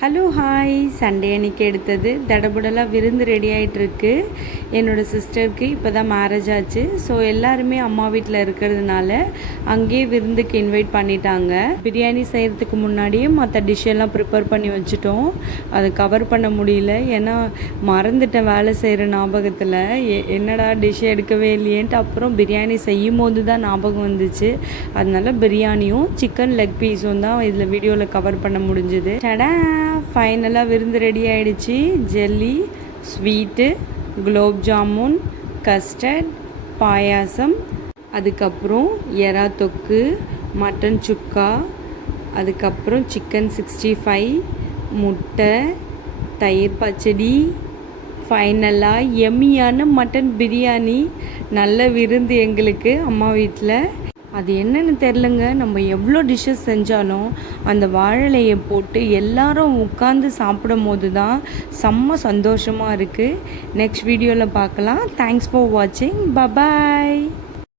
Hello hi, Sunday அன்றைக்கி எடுத்தது தடபுடலாக விருந்து ரெடி ஆகிட்டுருக்கு. என்னோடய சிஸ்டருக்கு இப்போ தான் மேரேஜ் ஆச்சு. ஸோ எல்லாருமே அம்மா வீட்டில் இருக்கிறதுனால அங்கேயே விருந்துக்கு இன்வைட் பண்ணிட்டாங்க. பிரியாணி செய்கிறதுக்கு முன்னாடியே மற்ற டிஷ்ஷெல்லாம் ப்ரிப்பேர் பண்ணி வச்சுட்டோம். அதை கவர் பண்ண முடியல, ஏன்னா மறந்துட்டேன் வேலை செய்கிற ஞாபகத்தில். என்னடா டிஷ் எடுக்கவே இல்லையேன்ட்டு அப்புறம் பிரியாணி செய்யும் போது தான் ஞாபகம் வந்துச்சு. அதனால பிரியாணியும் சிக்கன் லெக் பீஸும் தான் இதில் வீடியோவில் கவர் பண்ண முடிஞ்சுது. டடா, ஃபைனலாக விருந்து ரெடி ஆகிடுச்சு. Jelly, sweet, gulab jamun, custard, payasam, அதுக்கப்புறம் எறா தொக்கு, மட்டன் சுக்கா, அதுக்கப்புறம் சிக்கன் 65, முட்டை, தயிர் பச்சடி, ஃபைனலாக எம்மியான மட்டன் பிரியாணி. நல்ல விருந்து எங்களுக்கு அம்மா வீட்டில். அது என்னென்னு தெரிலங்க, நம்ம எவ்வளோ டிஷ்ஷஸ் செஞ்சாலும் அந்த வாழலையை போட்டு எல்லாரும் உட்காந்து சாப்பிடும் போது தான் செம்ம சந்தோஷமாக இருக்குது. நெக்ஸ்ட் வீடியோவில் பார்க்கலாம். தேங்க்ஸ் ஃபார் வாட்சிங். பபாய்.